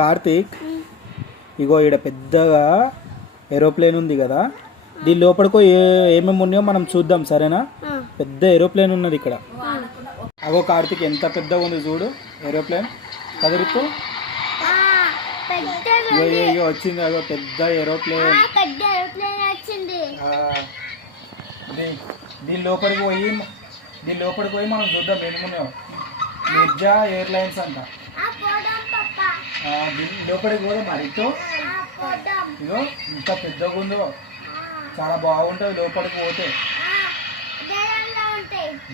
కార్తీక్, ఇగో ఈడ పెద్దగా ఏరోప్లేన్ ఉంది కదా, దీని లోపలికో ఏమేమి ఉన్నాయో మనం చూద్దాం సరేనా. పెద్ద ఏరోప్లేన్ ఉన్నది ఇక్కడ. అగో కార్తీక్ ఎంత పెద్దగా ఉంది చూడు ఏరోప్లేన్. కదిరితో వచ్చింది అగో పెద్ద ఏరోప్లేన్. దీని లోపలికి పోయి మనం చూద్దాం ఏమున్నాయో. మిర్జా ఎయిర్లైన్స్ అంట. దీని లోపలికి పోదాం మరితో. ఇగో ఇంత పెద్దగా ఉందో, చాలా బాగుంటుంది లోపలికి పోతే.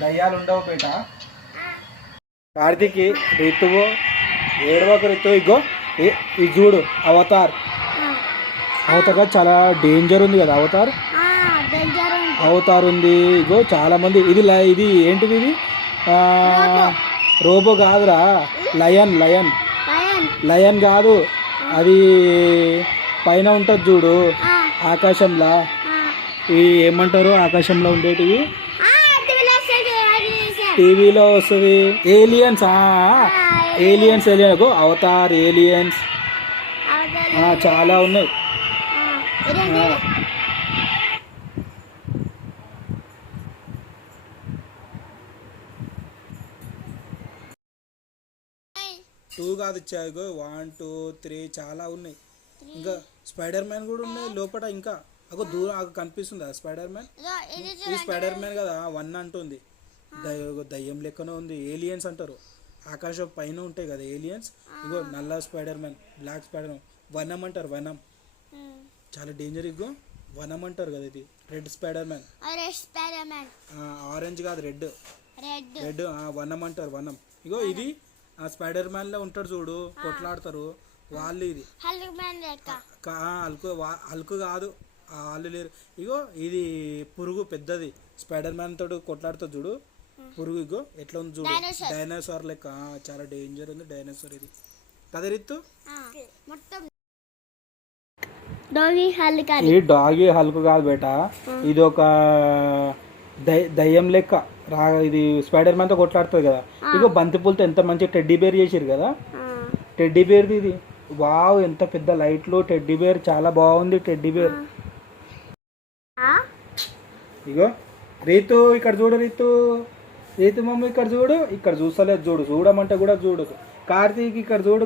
దయ్యాలు ఉండవు బేట. కార్తీక్ రితువు ఏడవక రితు. ఇగో ఇది చూడు అవతార్. అవతార్ చాలా డేంజర్ ఉంది కదా అవతార్. అవతార్ ఉంది. ఇగో చాలా మంది. ఇది ఏంటిది? ఇది రోబో కాదురా, లయన్ కాదు. అది పైన ఉంటుంది చూడు ఆకాశంలో. ఇవి ఏమంటారు ఆకాశంలో ఉండేటివి? టీవీలో వస్తుంది. ఏలియన్స్. అవతార్ ఏలియన్స్ చాలా ఉన్నాయి. టూ కాదు ఇచ్చాగో 1 2 3 చాలా ఉన్నాయి. ఇంకా స్పైడర్ మ్యాన్ కూడా ఉన్నాయి లోపల. ఇంకా అగో దూరం అగో కనిపిస్తుందా స్పైడర్ మ్యాన్? ఈ స్పైడర్ మ్యాన్ కదా 1 అంటుంది. దయ్యం లెక్కనే ఉంది. ఏలియన్స్ అంటారు. ఆకాశం పైన ఉంటాయి కదా ఏలియన్స్. ఇగో నల్ల Spider-Man, black Spider-Man. వనం అంటారు. వనం చాలా డేంజర్. ఇగో వనం అంటారు కదా. ఇది రెడ్ స్పైడర్ మ్యాన్. ఆరెంజ్ కాదు, రెడ్. వనం అంటారు. వనం. ఇగో ఇది ఆ స్పైడర్ మ్యాన్ లో ఉంటాడు చూడు, కొట్లాడతారు వాళ్ళు. ఇది హల్క్ కాదు, వాళ్ళు లేరు. ఇగో ఇది పురుగు పెద్దది. స్పైడర్ మ్యాన్ తోడు కొట్లాడుతుంది చూడు పురుగు. ఇగో ఎట్లా ఉంది చూడు, డైనోసార్ లెక్క. చాలా డేంజర్ ఉంది డైనోసార్. ఇది కదరిత్తు. ఈ డాగీ హల్క్ కాదు బేట. ఇది ఒక దయ్యం లెక్క ఇది స్పైడర్ మ్యాన్ తో కొట్లాడుతుంది కదా. ఇగో బంతిపూలతో ఎంత మంచి టెడ్డీ బేర్ చేసారు కదా. టెడ్డీ బేర్ ఇది. వావ్ ఎంత పెద్ద లైట్లు. టెడ్డీ బేర్ చాలా బాగుంది. Teddy bear. ఇగో రీతు ఇక్కడ చూడు. రీతు మమ్మీ ఇక్కడ చూడు. ఇక్కడ చూస్తలేదు చూడు. చూడమంటే కూడా చూడు. కార్తీక్ ఇక్కడ చూడు.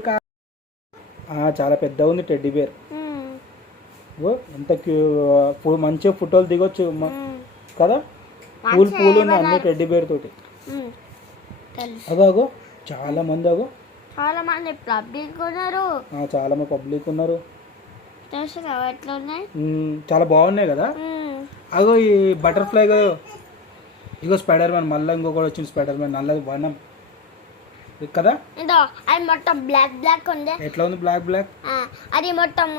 చాలా పెద్ద ఉంది టెడ్డీ బేర్. ఎంత మంచిగా ఫోటోలు దిగొచ్చు కదా. పూలు ఉన్నాయి అన్ని టెడ్డీ బేర్ తోటి. అగో చాలా మంది. చాలా మంది పబ్లిక్ ఉన్నారు. చాలా బాగున్నాయి కదా. అగో ఈ బటర్ఫ్లై ఇగో స్పైడర్ మ్యాన్. మళ్ళీ ఇంకొకటి వచ్చింది స్పైడర్ మ్యాన్ నల్లది వనం కదా. అది మొత్తం బ్లాక్ ఉంది. ఎట్లా ఉంది బ్లాక్? అది మొత్తం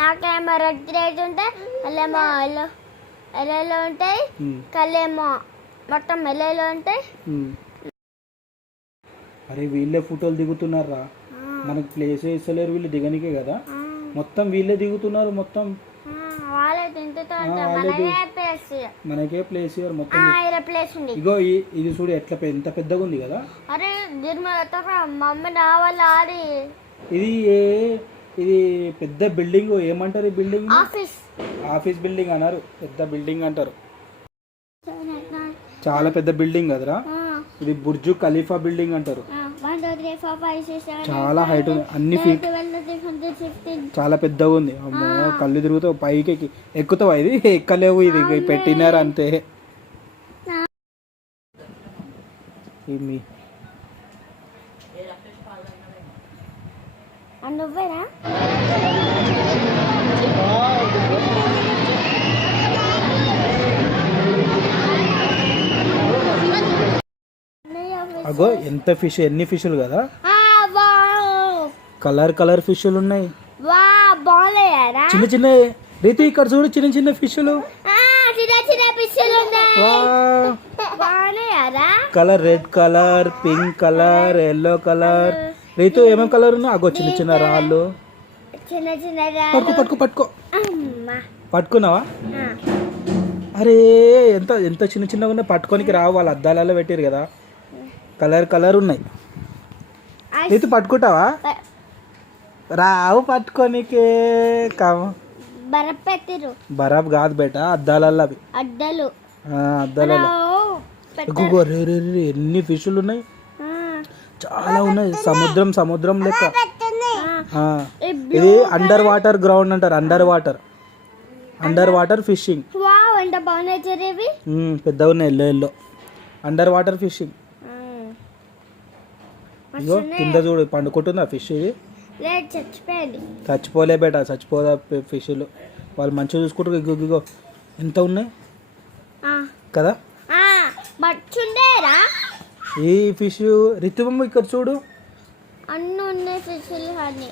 నాకేమో రెడ్ ఉంటాయి, వాళ్ళేమో ఎల్లో ఉంటాయి, కళ్ళేమో మొత్తం ఎల్లో ఉంటాయి. అరే వీళ్ళే ఫోటోలు దిగుతున్నారా? మనకి ప్లేస్ ఇస్తలేరు వీళ్ళు దిగనికే కదా. మొత్తం వీళ్ళే దిగుతున్నారు. మొత్తం మనకే ప్లేస్ మొత్తం. ఇగో ఇది చూడు ఎట్లా ఎంత పెద్దగా ఉంది కదా. అరే మమ్మీ రావాలి. ఇది పెద్ద బిల్డింగ్. ఏమంటారు ఈ బిల్డింగ్? ఆఫీస్ బిల్డింగ్ అన్నారు. పెద్ద బిల్డింగ్ అంటారు. చాలా పెద్ద బిల్డింగ్ కదరా. ఇది బుర్జు ఖలీఫా బిల్డింగ్ అంటారు. చాలా హైట్ ఉంది. అన్ని ఫీట్ చాలా పెద్దగా ఉంది. అమ్మో కళ్ళు తిరుగుతావు. పైకి ఎక్కుతావా? ఇది ఎక్కలేవు. ఇది పెట్టినారు అంతే. నువ్వేనా? అగో ఎంత ఫిష్, ఎన్ని ఫిష్లు కదా. కలర్ ఫిష్లు ఉన్నాయి. చిన్న రీతి ఇక్కడ చూడు చిన్న ఫిష్లు. Colour red colour, pink colour, yellow colour. Reethu ఏమేం కలర్ ఉన్నా? అగో చిన్న రాళ్ళు. పట్టుకో. పట్టుకున్నావా? అరే ఎంత చిన్నగా ఉన్నాయి. పట్టుకోనికి రావు. వాళ్ళు అద్దాలలో పెట్టారు కదా. కలర్ ఉన్నాయి. రీతు పట్టుకుంటావా? రావు పట్టుకోనికే కావు. బరఫ్ పెట్టిరు. బరాబ్ కాదు బేట, అద్దాలల్లో అవి. అడ్డలు. అద్దాలలో ఎక్కువ ఎన్ని ఫిష్లు ఉన్నాయి, చాలా ఉన్నాయి. సముద్రం సముద్రం లెక్క. ఇది అండర్ వాటర్ గ్రౌండ్ అంటారు. Underwater fishing. వావ్ ఎంత బాగున్నాయి చూడేవి. పెద్దగా ఉన్నాయి, yellow yellow. Underwater fishing. ఇగో కింద చూడు పండుకుంటుందా ఫిష్. ఇది లేదు, చచ్చిపోయింది. చచ్చిపోలే బేట, చచ్చిపోదా ఫిష్లు. వాళ్ళు మంచిగా చూసుకుంటారు. ఇగో ఇగో ఎంత ఉన్నాయి కదా. మర్చుండేరా ఈ ఫిష్ రితుబొమ్మ ఇక్కడ చూడు, అన్నీ ఉన్నాయి ఫిష్లు అన్ని.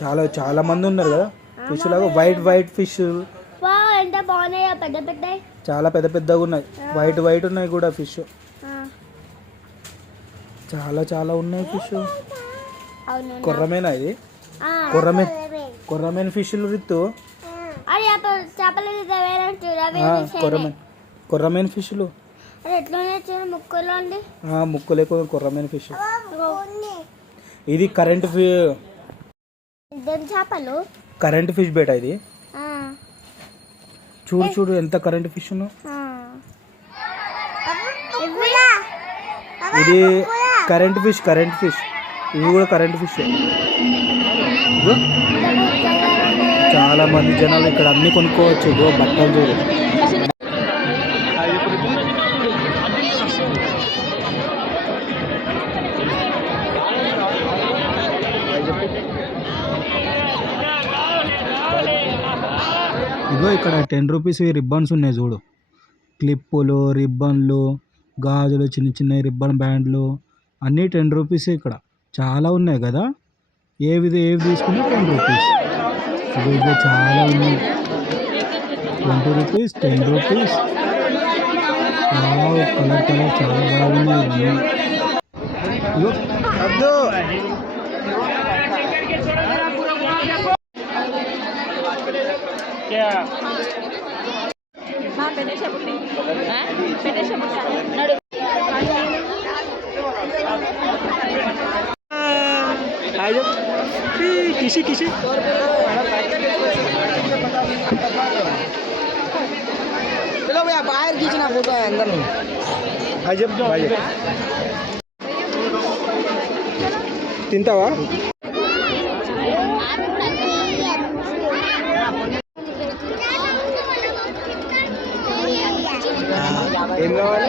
చాలా చాలా మంది ఉన్నారు కదా ఫిష్ లాగా. White fish. వావ్ ఎంత బాగున్నాయో, పెద్ద పెద్ద. చాలా పెద్ద పెద్దగా ఉన్నాయి. వైట్ ఉన్నాయి కూడా ఫిష్. చాలా చాలా ఉన్నాయి ఫిష్. కొర్రమేనా ఇది? కొర్రమేన్ ఫిష్లు రిత్తు. కొర్రమేన్ ఫిష్లు ముక్కు లేకుండా కొర్రమేన్ ఫిష్. ఇది చేపలు కరెంట్ ఫిష్ బేట. ఇది చూడు ఎంత కరెంట్ ఫిష్. ఇది కరెంట్ ఫిష్. ఇవి కూడా కరెంట్ ఫిష్. చాలా మంది జనాలు ఇక్కడ అన్ని కొనుక్కోవచ్చు. ఇగో బట్టలు చూడు. ఇగో ఇక్కడ 10 రూపీస్ రిబ్బన్స్ ఉన్నాయి చూడు. క్లిప్పులు, రిబ్బన్లు, గాజులు, చిన్న చిన్న రిబ్బన్ బ్యాండ్లు అన్నీ 10 రూపీస్. ఇక్కడ చాలా ఉన్నాయి కదా. ఏవి తీసుకున్నా 10 రూపీస్. ఇగో చాలా ఉన్నాయి. 20 రూపీస్, 10 రూపీస్. కలర్ చాలా బాగున్నాయి. ఇగో అద్దు. किसी चलो भैया बाहर खींचना फोटो है अंदर में. अजब भाई తింటావా? ఏం కావాలి?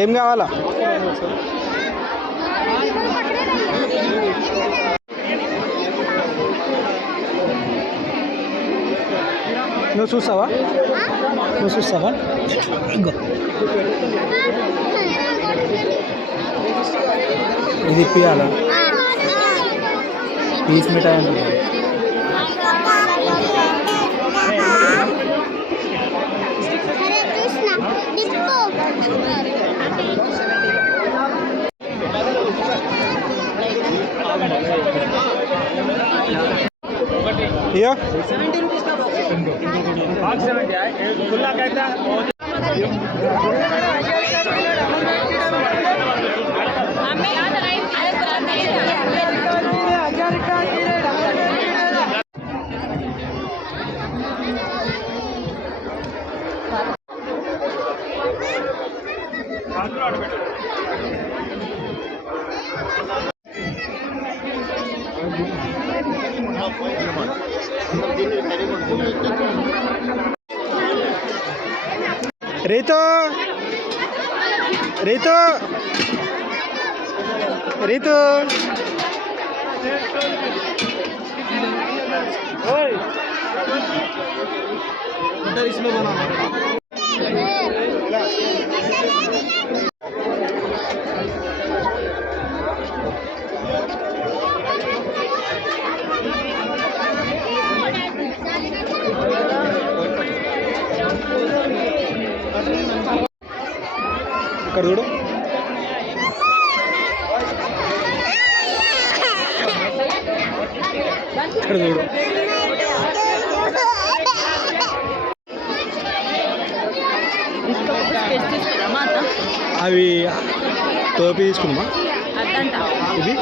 ఏం కావాలా? నువ్వు చూస్తావా? ఇది ఇప్పియాలా? పీస్ మిఠాయి అంటే ये 70 रुपीस का बॉक्स 70 है खुला कहता हमें याद नहीं रीतो रीतो रीतो इसमें बनाना అక్కడ చూడు. ఇక్కడ చూడు. అవి టోపీ తీసుకున్నామా ఇది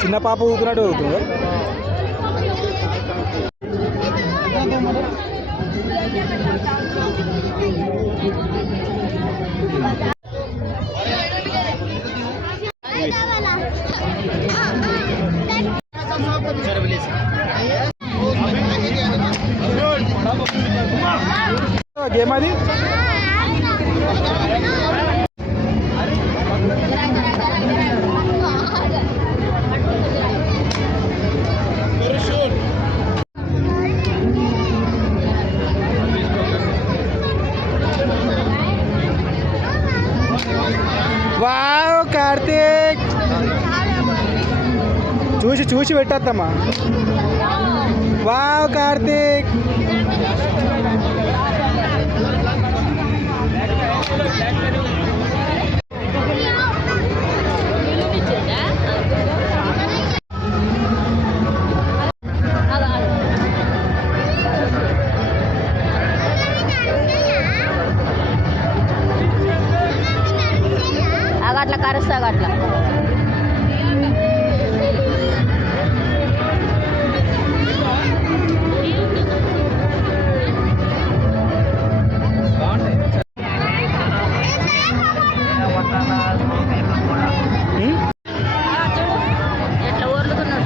చిన్న పాప ఊపినట్టు ఊపుతుంది. గేమ్ అది వావ్ కార్తీక్ చూసి చూసి పెట్టద్దమ్మా. వావ్ కార్తీక్ అట్లా కరుస్తా అట్లా ఎట్లా ఊర్లుకున్నాడు.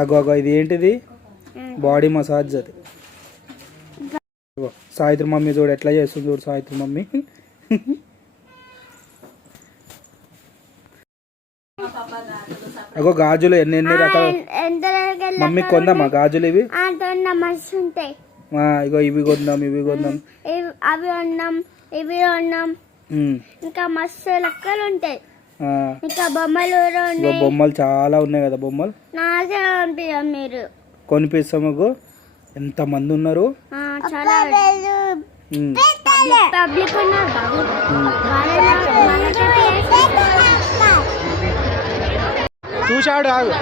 అగో అగో ఇది ఏంటిది? బాడీ మసాజ్ అది. సాయిత్రి మమ్మీ చూడు ఎట్లా చేస్తుంది చూడు సాయిత్రి మమ్మీ. అగో గాజులు ఎన్ని ఎన్ని రకాల మమ్మీ కొందామా గాజులు ఇవి? ఇగో ఇవి కొందాం ఇవి కొందాం అవి ఉన్నాం ఇవి ఉన్నాం ఇంకా మస్తు లెక్కలు ఉంటాయి. ఇంకా బొమ్మలు బొమ్మలు చాలా ఉన్నాయి కదా బొమ్మలు. నాకే పంపిస్తాం మీరు కొనిపిస్తాము. ఎంత మంది ఉన్నారు చాలా పబ్లిక్ ఉన్నారు బాబు. చూశాడు ఆగు.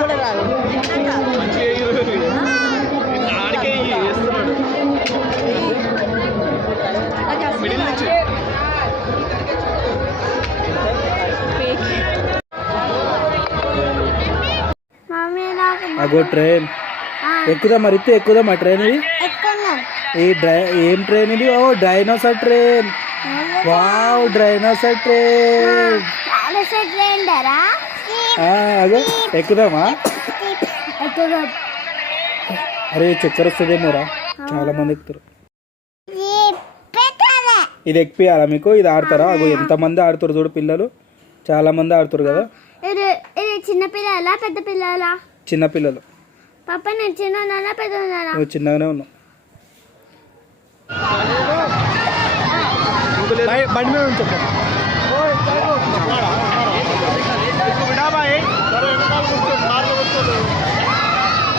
కూడా రాదు. అగో ట్రైన్ ఎక్కుదా మరి ఎక్కుదా మా ట్రైన్ ఇది. ఏం ట్రైన్ ఇది? ఓ dinosaur train. Wow dinosaur train. అగో ఎక్కుదామా? అరే చక్కెర వస్తుందేమోరా, చాలా మంది ఎక్కుతారు. ఇది ఎక్కియాలా మీకు? ఇది ఆడతారా? అగో ఎంత మంది ఆడుతారు చూడు పిల్లలు, చాలా మంది ఆడుతారు కదా. చిన్న పిల్లల పెద్ద పిల్లల? చిన్న పిల్లలు. పాప నేను చిన్న పెద్ద నువ్వు చిన్నగానే ఉన్నావు. బండి మీద ఉంటా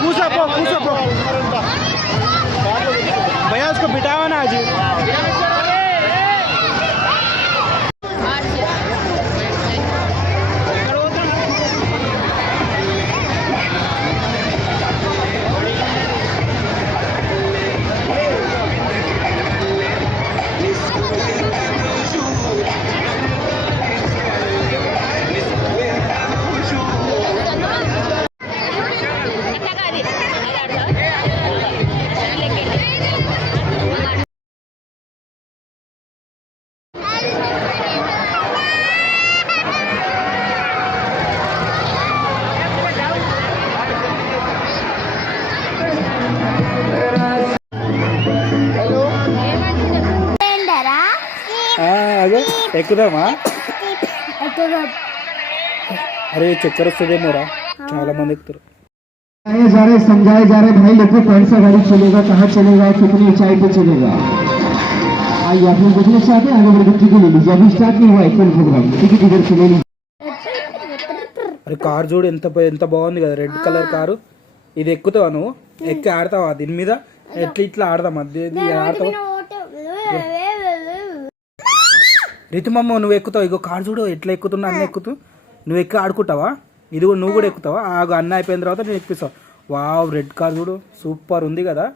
కూసపో కూసపో. इसको बिठाओ ना आज ఏంటరా అదే ఎక్కుదామా ఎక్కువ అరే చక్కెర వస్తుందేమోరా చాలా మంది ఎక్కుతారు बताए जा रहे समझाए जा रहे भाई लोग को कौन सा गाड़ी चलेगा कहाँ चलेगा कितनी ऊंचाई पे चलेगा आइए आप लोग देखना चाहते हैं आगे बढ़ के टिकट ले लीजिए अभी स्टार्ट नहीं हुआ है कोई प्रोग्राम टिकट इधर से ले लीजिए అరే కారు చూడు ఎంత బాగుంది కదా రెడ్ కలర్ కారు ఇది ఎక్కుతావా నువ్వు ఎక్కి ఆడతావా దీని మీద ఎట్లా ఇట్లా ఆడదాం అది ఆడతావా రితుమమ్మ నువ్వు ఎక్కుతావు ఇగో కారు చూడు ఎట్లా ఎక్కుతున్నా అన్న ఎక్కుతూ నువ్వు ఎక్కి ఆడుకుంటావా ఇది కూడా నువ్వు కూడా ఎక్కుతావా అన్న అయిపోయిన తర్వాత నేను ఎక్కిస్తావు వావ్ రెడ్ కార్ చూడు సూపర్ ఉంది కదా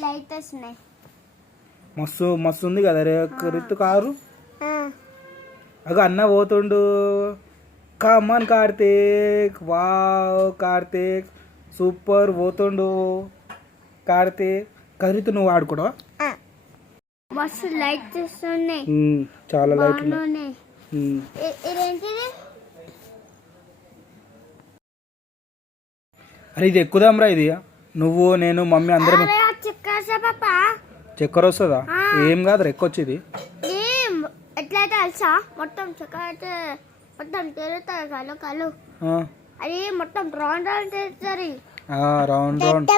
లైట్ వస్తున్నాయి మస్తు మస్తు ఉంది కదా రితు కారు అగో అన్న పోతుండు come on Karthik wow Karthik super పోతుండు కార్తీక్ కరితు నువ్వు ఆడుకోవా మస్తు లైట్ వస్తున్నాయి చాలా లైట్ బాగున్నాయి ఇదేంటిది అరే ఇది ఎక్కుదాంరా ఇది నువ్వు నేను మమ్మీ అందరం అరే చిక్కాసా పాప చక్కెర వస్తుందా ఏం కాదు ఎక్కొచ్చేది ఏం ఎట్లయితే తెలుసా మొత్తం చక్కెర అయితే మొత్తం తిరుగుతారు కళ్ళు కళ్ళు అది మొత్తం రౌండ్ రౌండ్ తిరుగుతారు రౌండ్ రౌండ్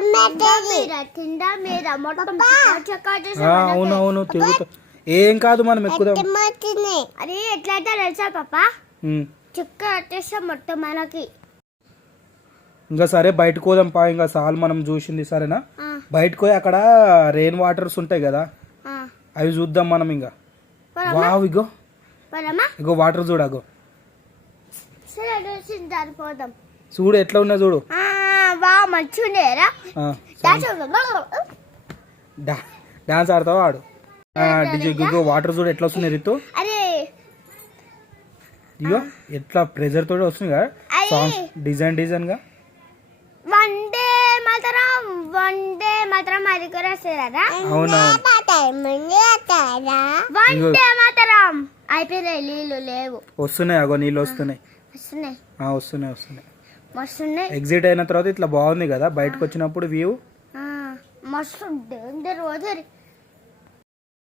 కింద మీద మొత్తం చక్కెర అవును అవును తిరుగుతా ఏం కాదు మనం ఎక్కుదాం అది ఎట్లయితే తెలుసా పాప చక్కెర వచ్చేస్తే మొత్తం మనకి ఇంకా సరే బయటకు పోదాం పా ఇంకా సాల్ మనం చూసింది సరేనా బయటకు పోయి అక్కడ రెయిన్ వాటర్స్ ఉంటాయి కదా అవి చూద్దాం మనం ఇంకా వావ్ ఇగో ఇగో వాటర్ చూడగో సరిపోదాం చూడు ఎట్లా ఉన్నా చూడు వావ్ మంచిగా డాన్స్ ఆడతావా ఆడు ఇగో వాటర్ చూడు ఎట్లా వస్తుంది రితు అరే ఇగో ఎట్లా ప్రెజర్ తోటి వస్తుంది కదా సాంగ్స్ డిజైన్ గా వన్ డే మాత్రం అది కూడా వస్తుందా అవునా వన్ డే మాత్రం అయిపోయినాయి నీళ్ళు లేవు వస్తున్నాయి అగో నీళ్ళు వస్తున్నాయి వస్తున్నాయి వస్తున్నాయి మస్తున్నాయి ఎగ్జిట్ అయిన తర్వాత ఇట్లా బాగుంది కదా బయటకు వచ్చినప్పుడు వ్యూ మస్తు డేంజర్ పోతుంది